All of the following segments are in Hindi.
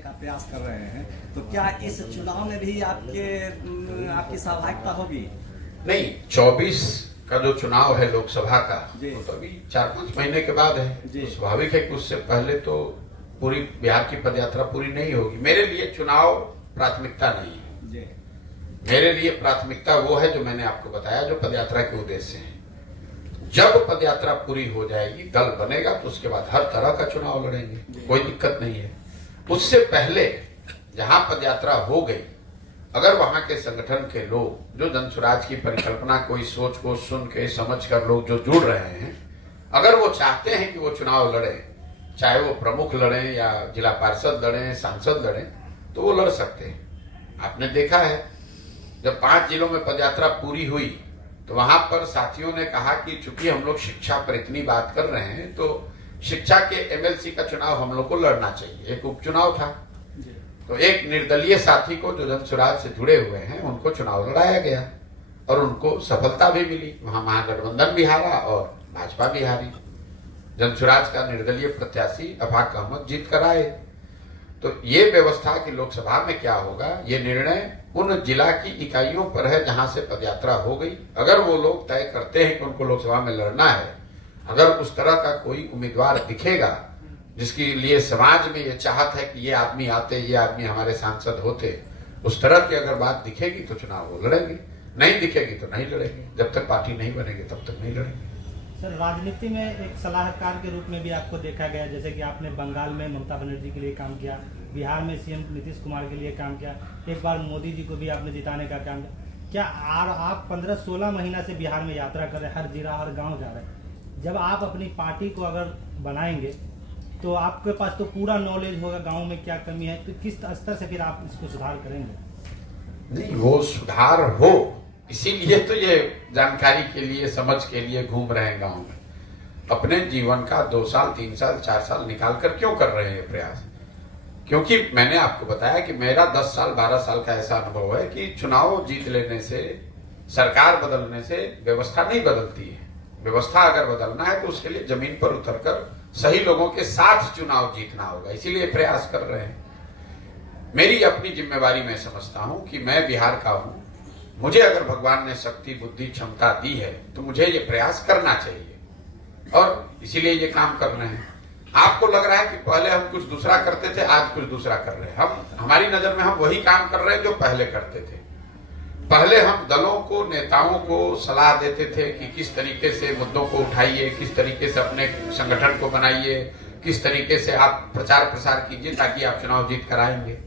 का प्रयास कर रहे हैं, तो क्या इस चुनाव में भी आपकी सहभागिता होगी? नहीं, 24 का जो चुनाव है लोकसभा का, वो तो अभी 4-5 महीने के बाद है। तो स्वाभाविक है कि उससे पहले तो पूरी बिहार की पदयात्रा पूरी नहीं होगी। मेरे लिए चुनाव प्राथमिकता नहीं है। मेरे लिए प्राथमिकता वो है जो मैंने आपको बताया, जो पदयात्रा के उद्देश्य है। जब पदयात्रा पूरी हो जाएगी, दल बनेगा, तो उसके बाद हर तरह का चुनाव लड़ेंगे, कोई दिक्कत नहीं है। उससे पहले जहां पदयात्रा हो गई, अगर वहां के संगठन के लोग जो जन स्वराज की परिकल्पना को, इस सोच को सुन के समझ कर लोग जो जुड़ रहे हैं, अगर वो चाहते हैं कि वो चुनाव लड़े, चाहे वो प्रमुख लड़े या जिला पार्षद लड़े, सांसद लड़े, तो वो लड़ सकते हैं। आपने देखा है जब 5 जिलों में पदयात्रा पूरी हुई तो वहां पर साथियों ने कहा कि चूंकि हम लोग शिक्षा पर इतनी बात कर रहे हैं, तो शिक्षा के एमएलसी का चुनाव हम लोग को लड़ना चाहिए। एक उपचुनाव था, तो एक निर्दलीय साथी को जो जन स्वराज से जुड़े हुए हैं उनको चुनाव लड़ाया गया और उनको सफलता भी मिली। वहां महागठबंधन भी हारा और भाजपा भी हारी। जन स्वराज का निर्दलीय प्रत्याशी अफाक अहमद जीत कर आए। तो ये व्यवस्था कि लोकसभा में क्या होगा, ये निर्णय उन जिला की इकाइयों पर है जहां से पदयात्रा हो गई। अगर वो लोग तय करते हैं कि उनको लोकसभा में लड़ना है, अगर उस तरह का कोई उम्मीदवार दिखेगा जिसके लिए समाज में ये चाहत है कि ये आदमी आते, ये आदमी हमारे सांसद होते, उस तरह की अगर बात दिखेगी तो चुनाव वो लड़ेंगे, नहीं दिखेगी तो नहीं लड़ेंगे। जब तक पार्टी नहीं बनेगी तब तक नहीं लड़ेंगे। सर, राजनीति में एक सलाहकार के रूप में भी आपको देखा गया, जैसे कि आपने बंगाल में ममता बनर्जी के लिए काम किया, बिहार में सीएम नीतीश कुमार के लिए काम किया, एक बार मोदी जी को भी आपने जिताने का काम किया। क्या आप 15-16 महीना से बिहार में यात्रा कर रहे हैं, हर जिला हर गांव जा रहे हैं। जब आप अपनी पार्टी को अगर बनाएंगे तो आपके पास तो पूरा नॉलेज होगा गाँव में क्या कमी है, तो किस स्तर से फिर आप इसको सुधार करेंगे? नहीं, वो सुधार हो इसीलिए तो ये जानकारी के लिए, समझ के लिए घूम रहे हैं गांव में। अपने जीवन का 2 साल 3 साल 4 साल निकाल कर क्यों कर रहे हैं प्रयास? क्योंकि मैंने आपको बताया कि मेरा 10 साल 12 साल का ऐसा अनुभव है कि चुनाव जीत लेने से, सरकार बदलने से व्यवस्था नहीं बदलती है। व्यवस्था अगर बदलना है तो उसके लिए जमीन पर उतरकर सही लोगों के साथ चुनाव जीतना होगा। इसीलिए प्रयास कर रहे हैं। मेरी अपनी जिम्मेवारी मैं समझता हूं कि मैं बिहार का हूं, मुझे अगर भगवान ने शक्ति, बुद्धि, क्षमता दी है तो मुझे ये प्रयास करना चाहिए और इसीलिए ये काम कर रहे हैं। आपको लग रहा है कि पहले हम कुछ दूसरा करते थे, आज कुछ दूसरा कर रहे हैं। हमारी नजर में हम वही काम कर रहे हैं जो पहले करते थे। पहले हम दलों को, नेताओं को सलाह देते थे कि किस तरीके से मुद्दों को उठाइए, किस तरीके से अपने संगठन को बनाइए, किस तरीके से आप प्रचार प्रसार कीजिए ताकि आप चुनाव जीत कर आएंगे।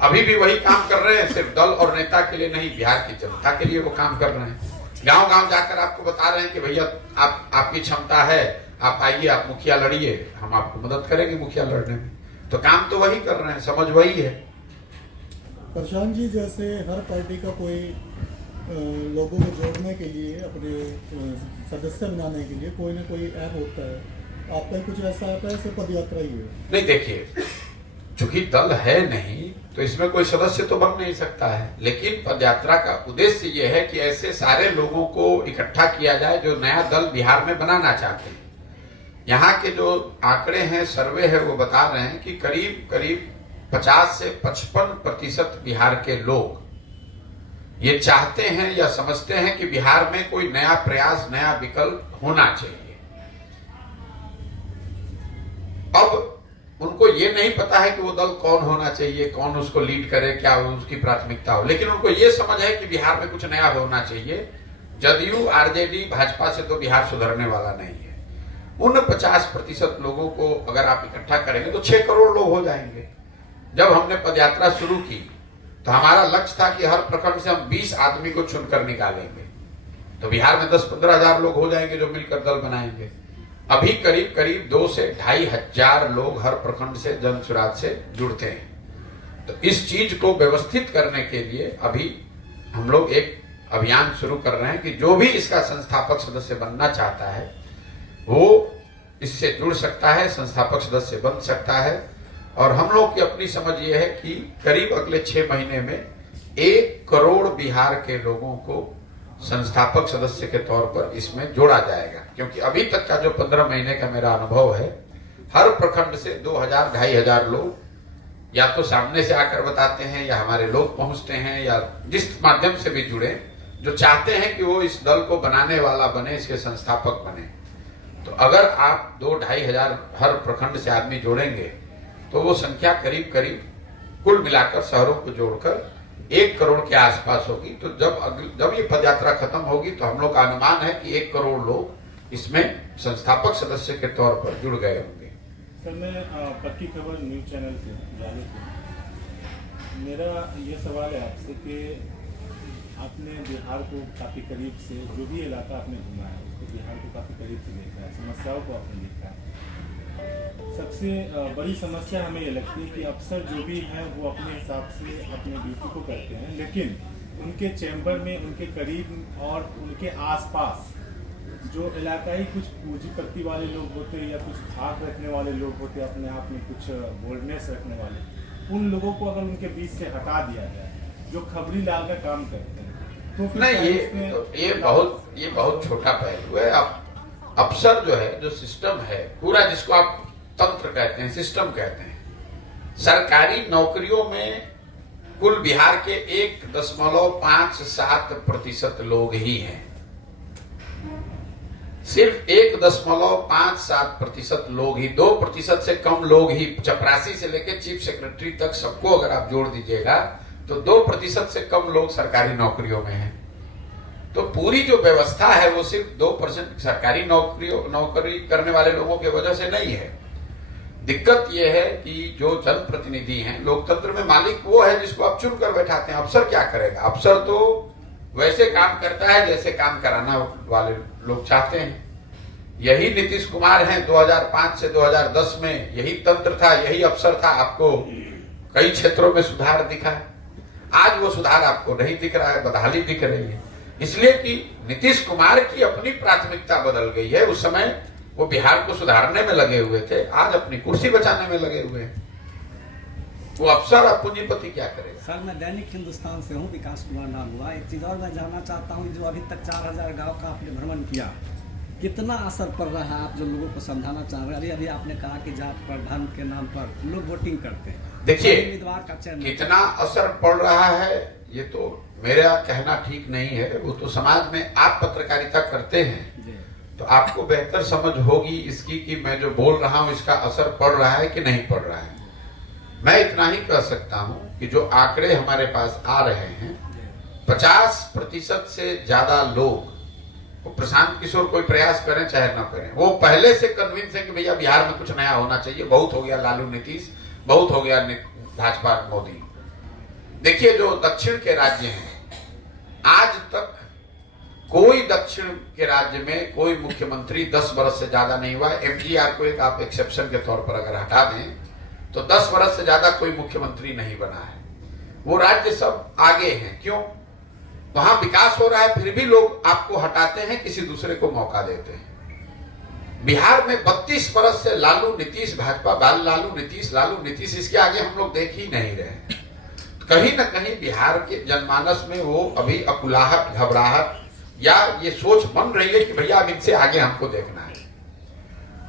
अभी भी वही काम कर रहे हैं, सिर्फ दल और नेता के लिए नहीं, बिहार की जनता के लिए वो काम कर रहे हैं। गांव गांव जाकर आपको बता रहे हैं कि भैया आपकी क्षमता है, आप आइए, आप मुखिया लड़िए, हम आपको मदद करेंगे मुखिया लड़ने में। तो काम तो वही कर रहे हैं, समझ वही है। प्रशांत जी, जैसे हर पार्टी का कोई लोगों को जोड़ने के लिए, अपने सदस्य बनाने के लिए कोई ना कोई ऐप होता है। आपका कुछ ऐसा ऐप है, सिर्फ पदयात्रा ही है? नहीं, देखिए, चूंकि दल है नहीं तो इसमें कोई सदस्य तो बन नहीं सकता है, लेकिन पदयात्रा का उद्देश्य यह है कि ऐसे सारे लोगों को इकट्ठा किया जाए जो नया दल बिहार में बनाना चाहते हैं। यहाँ के जो आंकड़े हैं, सर्वे है, वो बता रहे हैं कि करीब करीब 50 से 55% बिहार के लोग ये चाहते हैं या समझते हैं कि बिहार में कोई नया प्रयास, नया विकल्प होना चाहिए। अब उनको ये नहीं पता है कि वो दल कौन होना चाहिए, कौन उसको लीड करे, क्या उसकी प्राथमिकता हो, लेकिन उनको ये समझ है कि बिहार में कुछ नया होना चाहिए। जदयू, आरजेडी, भाजपा से तो बिहार सुधरने वाला नहीं है। उन 50% लोगों को अगर आप इकट्ठा करेंगे तो 6 करोड़ लोग हो जाएंगे। जब हमने पदयात्रा शुरू की तो हमारा लक्ष्य था कि हर प्रखंड से हम 20 आदमी को चुनकर निकालेंगे, तो बिहार में 10-15 हजार लोग हो जाएंगे जो मिलकर दल बनाएंगे। अभी करीब करीब 2 से 2.5 हजार लोग हर प्रखंड से जन स्वराज से जुड़ते हैं। तो इस चीज को व्यवस्थित करने के लिए अभी हम लोग एक अभियान शुरू कर रहे हैं कि जो भी इसका संस्थापक सदस्य बनना चाहता है वो इससे जुड़ सकता है, संस्थापक सदस्य बन सकता है। और हम लोग की अपनी समझ ये है कि करीब अगले 6 महीने में 1 करोड़ बिहार के लोगों को संस्थापक सदस्य के तौर पर इसमें जोड़ा जाएगा। क्योंकि अभी तक का जो 15 महीने का मेरा अनुभव है, हर प्रखंड से 2000-2500 लोग या तो सामने से आकर बताते हैं, या हमारे लोग पहुंचते हैं, या जिस माध्यम से भी जुड़े, जो चाहते हैं कि वो इस दल को बनाने वाला बने, इसके संस्थापक बने। तो अगर आप 2-2.5 हजार हर प्रखंड से आदमी जोड़ेंगे तो वो संख्या करीब करीब कुल मिलाकर शहरों को जोड़कर 1 करोड़ के आसपास होगी। तो जब ये पदयात्रा खत्म होगी तो हम लोग का अनुमान है कि 1 करोड़ लोग इसमें संस्थापक सदस्य के तौर पर जुड़ गए होंगे। सर, मैं पक्की खबर न्यूज चैनल से जाने से मेरा ये सवाल है आपसे कि आपने बिहार को काफ़ी करीब से, जो भी इलाका आपने घुमा है उसको बिहार को काफ़ी करीब से देखा है, समस्याओं को आपने देखा है। सबसे बड़ी समस्या हमें ये लगती है कि अफसर जो भी हैं वो अपने हिसाब से अपने ड्यूटी को करते हैं, लेकिन उनके चैम्बर में, उनके करीब और उनके आसपास जो इलाकाई कुछ पूंजीपति वाले लोग होते हैं या कुछ धाक रखने वाले लोग होते हैं, अपने आप में कुछ बोल्डनेस रखने वाले, उन लोगों को अगर उनके बीच से हटा दिया जाए, जो खबरी लाल का काम करते हैं, तो फिर नहीं, ये बहुत छोटा पहलू है। अब अफसर जो है, जो सिस्टम है पूरा, जिसको आप तंत्र कहते हैं, सिस्टम कहते हैं, सरकारी नौकरियों में कुल बिहार के 1.57% लोग ही हैं। सिर्फ 1.57% लोग ही, 2% से कम लोग ही, चपरासी से लेकर चीफ सेक्रेटरी तक सबको अगर आप जोड़ दीजिएगा तो 2% से कम लोग सरकारी नौकरियों में हैं। तो पूरी जो व्यवस्था है वो सिर्फ 2% सरकारी नौकरी करने वाले लोगों की वजह से नहीं है। दिक्कत यह है कि जो जनप्रतिनिधि हैं, लोकतंत्र में मालिक वो है जिसको आप चुन कर बैठाते हैं। अफसर क्या करेगा? अफसर तो वैसे काम करता है जैसे काम कराना वाले लोग चाहते हैं। यही नीतीश कुमार हैं, 2005 से 2010 में यही तंत्र था, यही अफसर था। आपको कई क्षेत्रों में सुधार दिखा, आज वो सुधार आपको नहीं दिख रहा है, बदहाली दिख रही है। इसलिए कि नीतीश कुमार की अपनी प्राथमिकता बदल गई है। उस समय वो बिहार को सुधारने में लगे हुए थे, आज अपनी कुर्सी बचाने में लगे हुए हैं। वो अफसर और पूंजीपति क्या करेगा? सर, मैं दैनिक हिंदुस्तान से हूँ, विकास कुमार नाम हुआ। एक चीज़ और मैं जानना चाहता हूँ, जो अभी तक 4000 गांव का आपने भ्रमण किया, कितना असर पड़ रहा है? आप जो लोगों को समझाना चाह रहे हैं, अभी आपने कहा कि जात पर, धर्म के नाम पर लोग वोटिंग करते हैं। देखिए, उम्मीदवार का चयन कितना असर पड़ रहा है ये तो मेरा कहना ठीक नहीं है। वो तो समाज में आप पत्रकारिता करते हैं तो आपको बेहतर समझ होगी इसकी कि मैं जो बोल रहा हूँ इसका असर पड़ रहा है कि नहीं पड़ रहा है। मैं इतना ही कह सकता हूँ कि जो आंकड़े हमारे पास आ रहे हैं, 50% से ज्यादा लोग, वो प्रशांत किशोर कोई प्रयास करें चाहे न करें, वो पहले से कन्विंस है कि भैया बिहार में कुछ नया होना चाहिए। बहुत हो गया लालू नीतीश, बहुत हो गया भाजपा मोदी। देखिए, जो दक्षिण के राज्य हैं, आज तक कोई दक्षिण के राज्य में कोई मुख्यमंत्री 10 वर्ष से ज्यादा नहीं हुआ। एमजीआर को एक आप एक्सेप्शन के तौर पर अगर हटा दें तो 10 वर्ष से ज्यादा कोई मुख्यमंत्री नहीं बना है। वो राज्य सब आगे हैं। क्यों? वहां विकास हो रहा है, फिर भी लोग आपको हटाते हैं, किसी दूसरे को मौका देते हैं। बिहार में 32 वर्ष से लालू नीतीश, भाजपा लालू नीतीश, इसके आगे हम लोग देख ही नहीं रहे। कहीं ना कहीं बिहार के जनमानस में वो अभी अकुलाहट, घबराहट या ये सोच बन रही है कि भैया अब इनसे आगे हमको देखना है।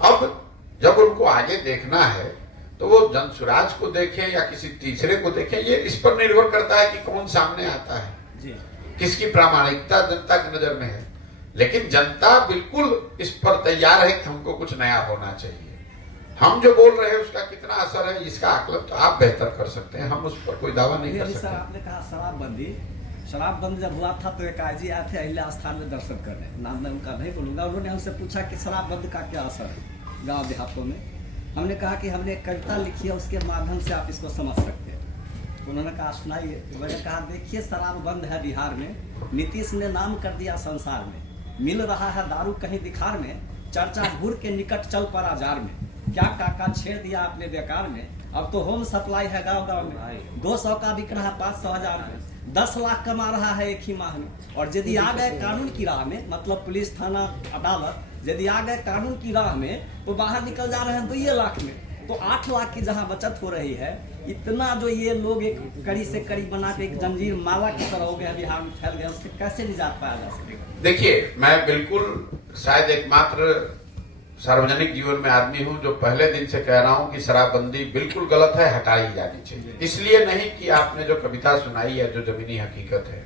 अब जब उनको आगे देखना है तो वो जनसुराज को देखें या किसी तीसरे को देखें, ये इस पर निर्भर करता है कि कौन सामने आता है जी। किसकी प्रामाणिकता जनता की नजर में है। लेकिन जनता बिल्कुल इस पर तैयार है कि हमको कुछ नया होना चाहिए। हम जो बोल रहे हैं उसका कितना असर है, इसका आकलन तो आप बेहतर कर सकते हैं, हम उस पर कोई दावा नहीं कर सकते। आपने कहा शराबबंदी जब हुआ था तो एक आईजी आए थे अहिल्या स्थान में दर्शन करने, नाम मैं उनका नहीं बोलूंगा। उन्होंने हमसे पूछा कि शराबबंदी का क्या असर है गांव देहातों में। हमने कहा कि हमने एक कविता लिखी है, उसके माध्यम से आप इसको समझ सकते हैं। उन्होंने कहा सुनाइए। मैंने कहा देखिए, शराब बंद है बिहार में, नीतीश ने नाम कर दिया संसार में, मिल रहा है दारू कहीं दिखार में, चर्चा घूर के निकट चल पड़ा जार में, क्या काका छेड़ दिया आपने बेकार में, अब तो होम सप्लाई है गांव गांव में, 200 का बिक रहा 500,000 में, 10 लाख कमा रहा है एक ही माह में। और यदि आ गए कानून की राह में, मतलब पुलिस, थाना, अदालत, यदि आ गए कानून की राह में तो बाहर निकल जा रहे हैं 2 लाख में। तो 8 लाख की जहां बचत हो रही है, इतना जो ये लोग एक कड़ी से कड़ी बना के एक जंजीर माला की तरह हो गया, बिहार में फैल गया, उससे कैसे निजात पाया जा सकेगा? देखिए, मैं बिल्कुल शायद एकमात्र सार्वजनिक जीवन में आदमी हूं जो पहले दिन से कह रहा हूं कि शराबबंदी बिल्कुल गलत है, हटाई जानी चाहिए। इसलिए नहीं कि आपने जो कविता सुनाई है जो जमीनी हकीकत है।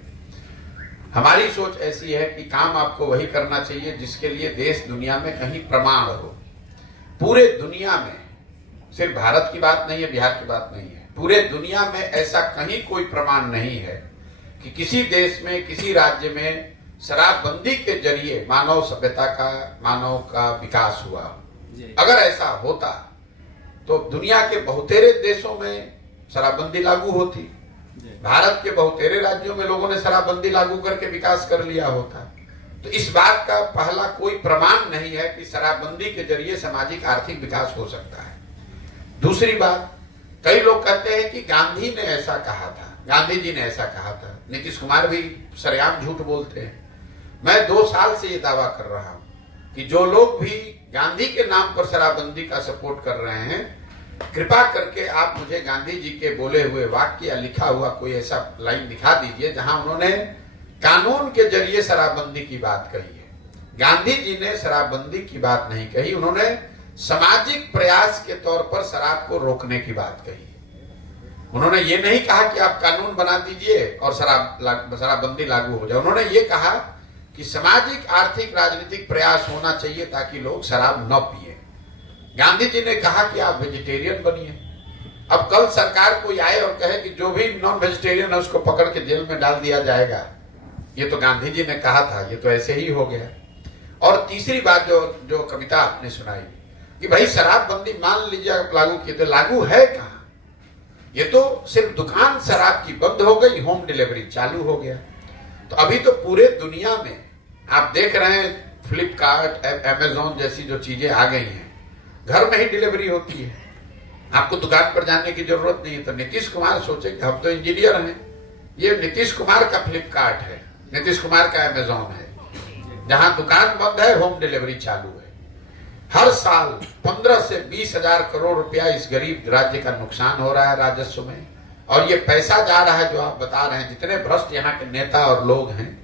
हमारी सोच ऐसी है कि काम आपको वही करना चाहिए जिसके लिए देश दुनिया में कहीं प्रमाण हो। पूरे दुनिया में, सिर्फ भारत की बात नहीं है, बिहार की बात नहीं है, पूरे दुनिया में ऐसा कहीं कोई प्रमाण नहीं है कि किसी देश में, किसी राज्य में शराबबंदी के जरिए मानव सभ्यता का, मानव का विकास हुआ। अगर ऐसा होता तो दुनिया के बहुतेरे देशों में शराबबंदी लागू होती, भारत के बहुतेरे राज्यों में लोगों ने शराबबंदी लागू करके विकास कर लिया होता। तो इस बात का पहला कोई प्रमाण नहीं है कि शराबबंदी के जरिए सामाजिक आर्थिक विकास हो सकता है। दूसरी बात, कई लोग कहते हैं कि गांधी ने ऐसा कहा था, गांधी जी ने ऐसा कहा था। नीतीश कुमार भी सरेआम झूठ बोलते हैं। मैं 2 साल से ये दावा कर रहा हूं कि जो लोग भी गांधी के नाम पर शराबबंदी का सपोर्ट कर रहे हैं, कृपा करके आप मुझे गांधी जी के बोले हुए वाक्य या लिखा हुआ कोई ऐसा लाइन दिखा दीजिए जहां उन्होंने कानून के जरिए शराबबंदी की बात कही है। गांधी जी ने शराबबंदी की बात नहीं कही, उन्होंने सामाजिक प्रयास के तौर पर शराब को रोकने की बात कही। उन्होंने ये नहीं कहा कि आप कानून बना दीजिए और शराबबंदी लागू हो जाए। उन्होंने ये कहा कि सामाजिक, आर्थिक, राजनीतिक प्रयास होना चाहिए ताकि लोग शराब न पिए। गांधी जी ने कहा कि आप वेजिटेरियन बनिए। अब कल सरकार कोई आए और कहे कि जो भी नॉन वेजिटेरियन है उसको पकड़ के जेल में डाल दिया जाएगा, ये तो गांधी जी ने कहा था, ये तो ऐसे ही हो गया। और तीसरी बात जो कविता आपने सुनाई कि भाई शराबबंदी मान लीजिए आप लागू किए, तो लागू है कहां? ये तो सिर्फ दुकान शराब की बंद हो गई, होम डिलीवरी चालू हो गया। तो अभी तो पूरे दुनिया में आप देख रहे हैं फ्लिपकार्ट, अमेजोन जैसी जो चीजें आ गई हैं, घर में ही डिलीवरी होती है, आपको दुकान पर जाने की जरूरत नहीं है। तो नीतीश कुमार सोचे कि हम तो इंजीनियर हैं, ये नीतीश कुमार का फ्लिपकार्ट है, नीतीश कुमार का अमेजोन है, जहां दुकान बंद है होम डिलीवरी चालू है। हर साल 15 से 20 हजार करोड़ रुपया इस गरीब राज्य का नुकसान हो रहा है राजस्व में, और ये पैसा जा रहा है जो आप बता रहे हैं। जितने भ्रष्ट यहाँ के नेता और लोग हैं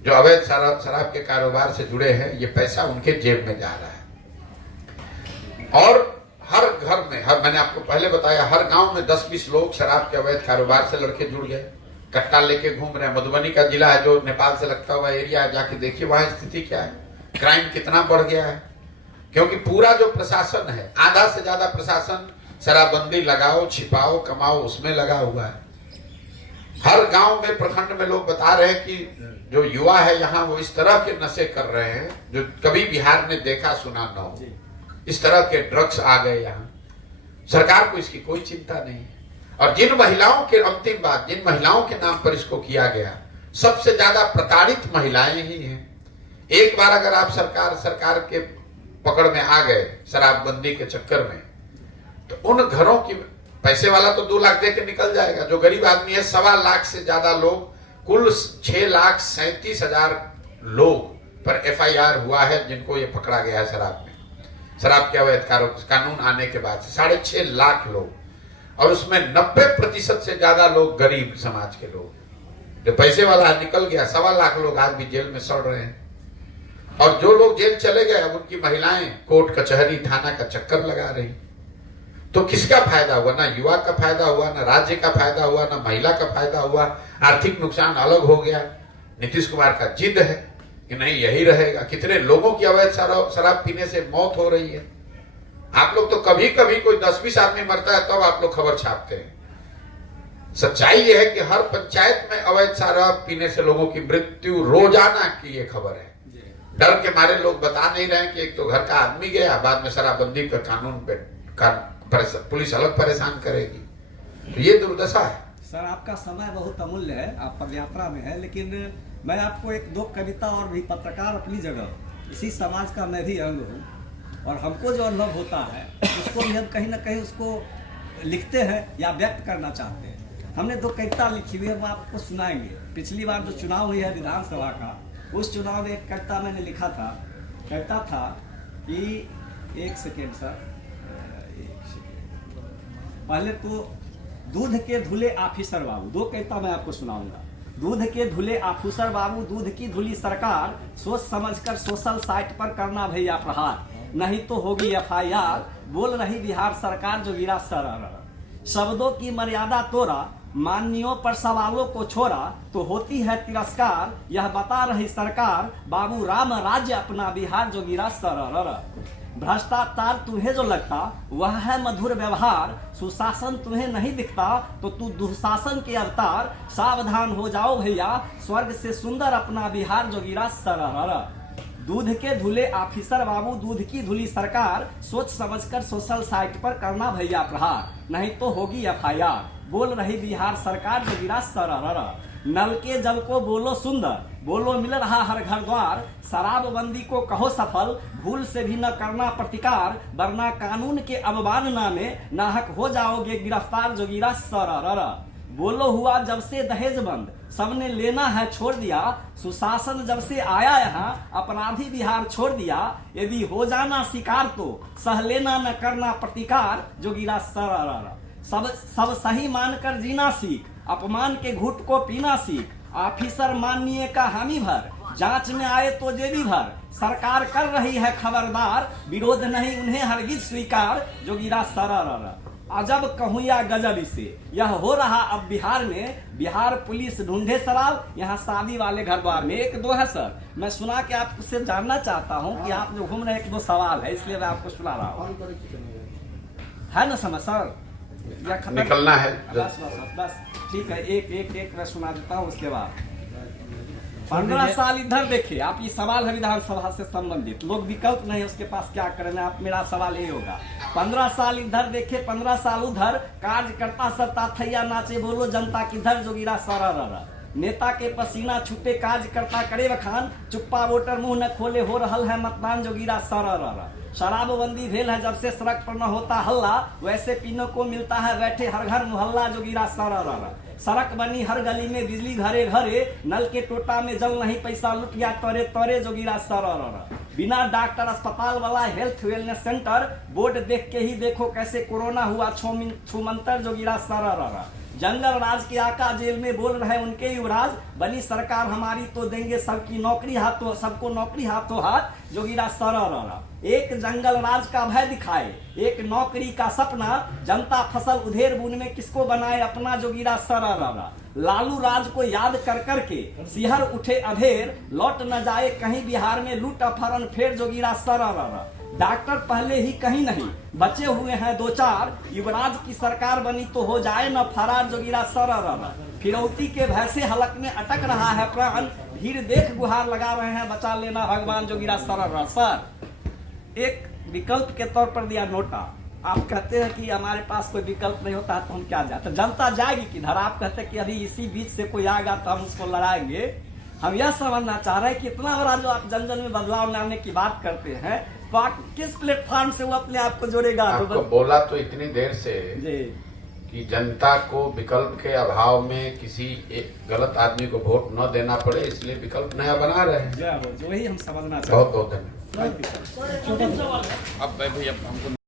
जो अवैध शराब के कारोबार से जुड़े हैं, ये पैसा उनके जेब में जा रहा है। और हर घर में, मैंने आपको पहले बताया, हर गांव में 10-20 लोग शराब के अवैध कारोबार से लड़के जुड़ गए, कट्टा लेके घूम रहे हैं। मधुबनी का जिला है जो नेपाल से लगता हुआ एरिया है, जाके देखिए वहां स्थिति क्या है, क्राइम कितना बढ़ गया है। क्योंकि पूरा जो प्रशासन है, आधा से ज्यादा प्रशासन शराबबंदी लगाओ, छिपाओ, कमाओ उसमें लगा हुआ है। हर गांव में, प्रखंड में लोग बता रहे हैं कि जो युवा है यहाँ, वो इस तरह के नशे कर रहे हैं जो कभी बिहार ने देखा सुना न हो। इस तरह के ड्रग्स आ गए यहाँ, सरकार को इसकी कोई चिंता नहीं है। और जिन महिलाओं के, अंतिम बात, जिन महिलाओं के नाम पर इसको किया गया, सबसे ज्यादा प्रताड़ित महिलाएं ही हैं। एक बार अगर आप सरकार के पकड़ में आ गए शराबबंदी के चक्कर में, तो उन घरों की, पैसे वाला तो 2 लाख दे के निकल जाएगा, जो गरीब आदमी है 1.25 लाख से ज्यादा लोग, कुल 6,37,000 लोग पर FIR हुआ है जिनको ये पकड़ा गया है शराब में, शराब के अवैध कानून आने के बाद से 6.5 लाख लोग, और उसमें 90% से ज्यादा लोग गरीब समाज के लोग। जो पैसे वाला निकल गया, 1.25 लाख लोग आज भी जेल में सड़ रहे हैं। और जो लोग जेल चले गए, अब उनकी महिलाएं कोर्ट कचहरी थाना का चक्कर लगा रही। तो किसका फायदा हुआ? ना युवा का फायदा हुआ, ना राज्य का फायदा हुआ, ना महिला का फायदा हुआ। आर्थिक नुकसान अलग हो गया। नीतीश कुमार का जिद है कि नहीं यही रहेगा। कितने लोगों की अवैध शराब पीने से मौत हो रही है। आप लोग तो कभी कभी कोई 10-20 आदमी मरता है तब आप लोग खबर छापते हैं। सच्चाई यह है कि हर पंचायत में अवैध शराब पीने से लोगों की मृत्यु रोजाना की ये खबर है। डर के मारे लोग बता नहीं रहे कि एक तो घर का आदमी गया, बाद में शराबबंदी का कानून पे पुलिस अलग परेशान करेगी। तो ये दुर्दशा है। सर, आपका समय बहुत अमूल्य है, आप पदयात्रा में है, लेकिन मैं आपको 1-2 कविता, और भी पत्रकार अपनी जगह, इसी समाज का मैं भी अंग हूँ, और हमको जो अनुभव होता है उसको भी हम कहीं ना कहीं उसको लिखते हैं या व्यक्त करना चाहते हैं। हमने 2 कविता लिखी हुई है, वो आपको सुनाएंगे। पिछली बार जो चुनाव हुई है विधानसभा का, उस चुनाव में एक कविता मैंने लिखा था। कविता था कि, एक सेकेंड सर, पहले तो दूध के धुले ऑफिसर बाबू, 2 कविता मैं आपको सुनाऊंगा। दूध के धुले ऑफिसर बाबू, दूध की धुली सरकार, सोच समझकर सोशल साइट पर करना भैया प्रहार। नहीं तो होगी FIR। बोल रही बिहार सरकार जो गिरा सरर। शब्दों की मर्यादा तोड़ा, मान्यों पर सवालों को छोड़ा तो होती है तिरस्कार। यह बता रही सरकार, बाबू राम राज्य अपना बिहार जो गिरा सरर। भ्रष्टाचार तुम्हें जो लगता वह है मधुर व्यवहार, सुशासन तुम्हें नहीं दिखता तो तू दुशासन के अवतार। सावधान हो जाओ भैया, स्वर्ग से सुंदर अपना बिहार जो गिरा सरर। दूध के धुले ऑफिसर बाबू, दूध की धुली सरकार। सोच समझकर सोशल साइट पर करना भैया प्रहार, नहीं तो होगी FIR। बोल रही बिहार सरकार जो गिरा सरर। नल के जल को बोलो सुंदर, बोलो मिल रहा हर घर द्वार। शराबबंदी को कहो सफल, भूल से भी न करना प्रतिकार। वरना कानून के अवमानना में नाहक हो जाओगे गिरफ्तार जो गिरा सरर। बोलो हुआ जब से दहेज बंद, सबने लेना है छोड़ दिया। सुशासन जब से आया यहाँ, अपराधी बिहार छोड़ दिया। यदि हो जाना शिकार तो सह लेना न करना प्रतिकार जो गिरा सरर। सब सही मानकर जीना सीख, अपमान के घूट को पीना सीख। ऑफिसर माननीय का हामी भर, जांच में आए तो जेबी भर। सरकार कर रही है खबरदार, विरोध नहीं उन्हें हरगिज स्वीकार जो गिरा सरर। अजब कहूँ या गजब इसे, यह हो रहा अब बिहार में। बिहार पुलिस ढूंढे शराब, यहाँ शादी वाले घर द्वार में। एक दो है सर, मैं सुना कि आपसे जानना चाहता हूँ कि आप जो घूम रहे एक दो सवाल है, इसलिए मैं आपको सुना रहा हूँ। है ना समझ सर? निकलना है बस ठीक है, एक मैं सुना देता हूँ उसके बाद। 15 साल इधर देखिए, आप ये सवाल है विधानसभा से संबंधित, लोग विकल्प नहीं उसके पास क्या करें। आप मेरा सवाल ये होगा, 15 साल इधर देखे 15 साल उधर। कार्यकर्ता सब ताथैया नाचे, बोलो जनता किधर जो गिरा सरर। नेता के पसीना छूटे कार्यकर्ता करे बखान। चुप्पा वोटर मुंह न खोले, हो रहल है मतदान जो गिरा सरर। शराबबंदी भेल है जब से सड़क पर न होता हल्ला, वैसे पीने को मिलता है बैठे हर घर मोहल्ला जो गिरा सरर। सड़क बनी हर गली में, बिजली घरे घरे। नल के टोटा में जल नहीं, पैसा लुट गया तोरे तोरे जो गिरा सरर। बिना डॉक्टर अस्पताल वाला हेल्थ वेलनेस सेंटर, बोर्ड देख के ही देखो कैसे कोरोना हुआ छूमंतर जो गिरा सरर। जंगल राज के आका जेल में, बोल रहे उनके युवराज। बनी सरकार हमारी तो देंगे सबकी नौकरी हाथों, सबको नौकरी हाथों हाथ जो गिरा सरर। एक जंगल राज का भय दिखाए, एक नौकरी का सपना। जनता फसल उधेर बुन में, किसको बनाए अपना जो गिरा सरर। लालू राज को याद कर करके सिहर उठे अधेर। लौट न जाए कहीं बिहार में लूट अपहरण फिर जो गिरा सरर। डॉक्टर पहले ही कहीं नहीं, बचे हुए हैं दो चार। युवराज की सरकार बनी तो हो जाए न फरार जो गिरा सरर। फिरौती के भय से हलक में अटक रहा है प्राण। भीड़ देख गुहार लगा रहे हैं, बचा लेना भगवान जो गिरा सरर। सर, एक विकल्प के तौर पर दिया नोटा। आप कहते हैं कि हमारे पास कोई विकल्प नहीं होता तो हम क्या जाए, तो जनता जाएगी किधर? आप कहते हैं कि अभी इसी बीच से कोई आएगा तो हम उसको लड़ाएंगे। हम यह समझना चाह रहे हैं कि इतना बड़ा जो आप जन जन में बदलाव लाने की बात करते हैं, तो आप किस प्लेटफॉर्म से वो अपने आप को जोड़ेगा? आपको बोला तो इतनी देर से जी कि जनता को विकल्प के अभाव में किसी एक गलत आदमी को वोट न देना पड़े, इसलिए विकल्प नया बना रहे हैं। वही हम समझना चाहते हैं। बहुत बहुत धन्यवाद। Thank you sir. अब भाई हमको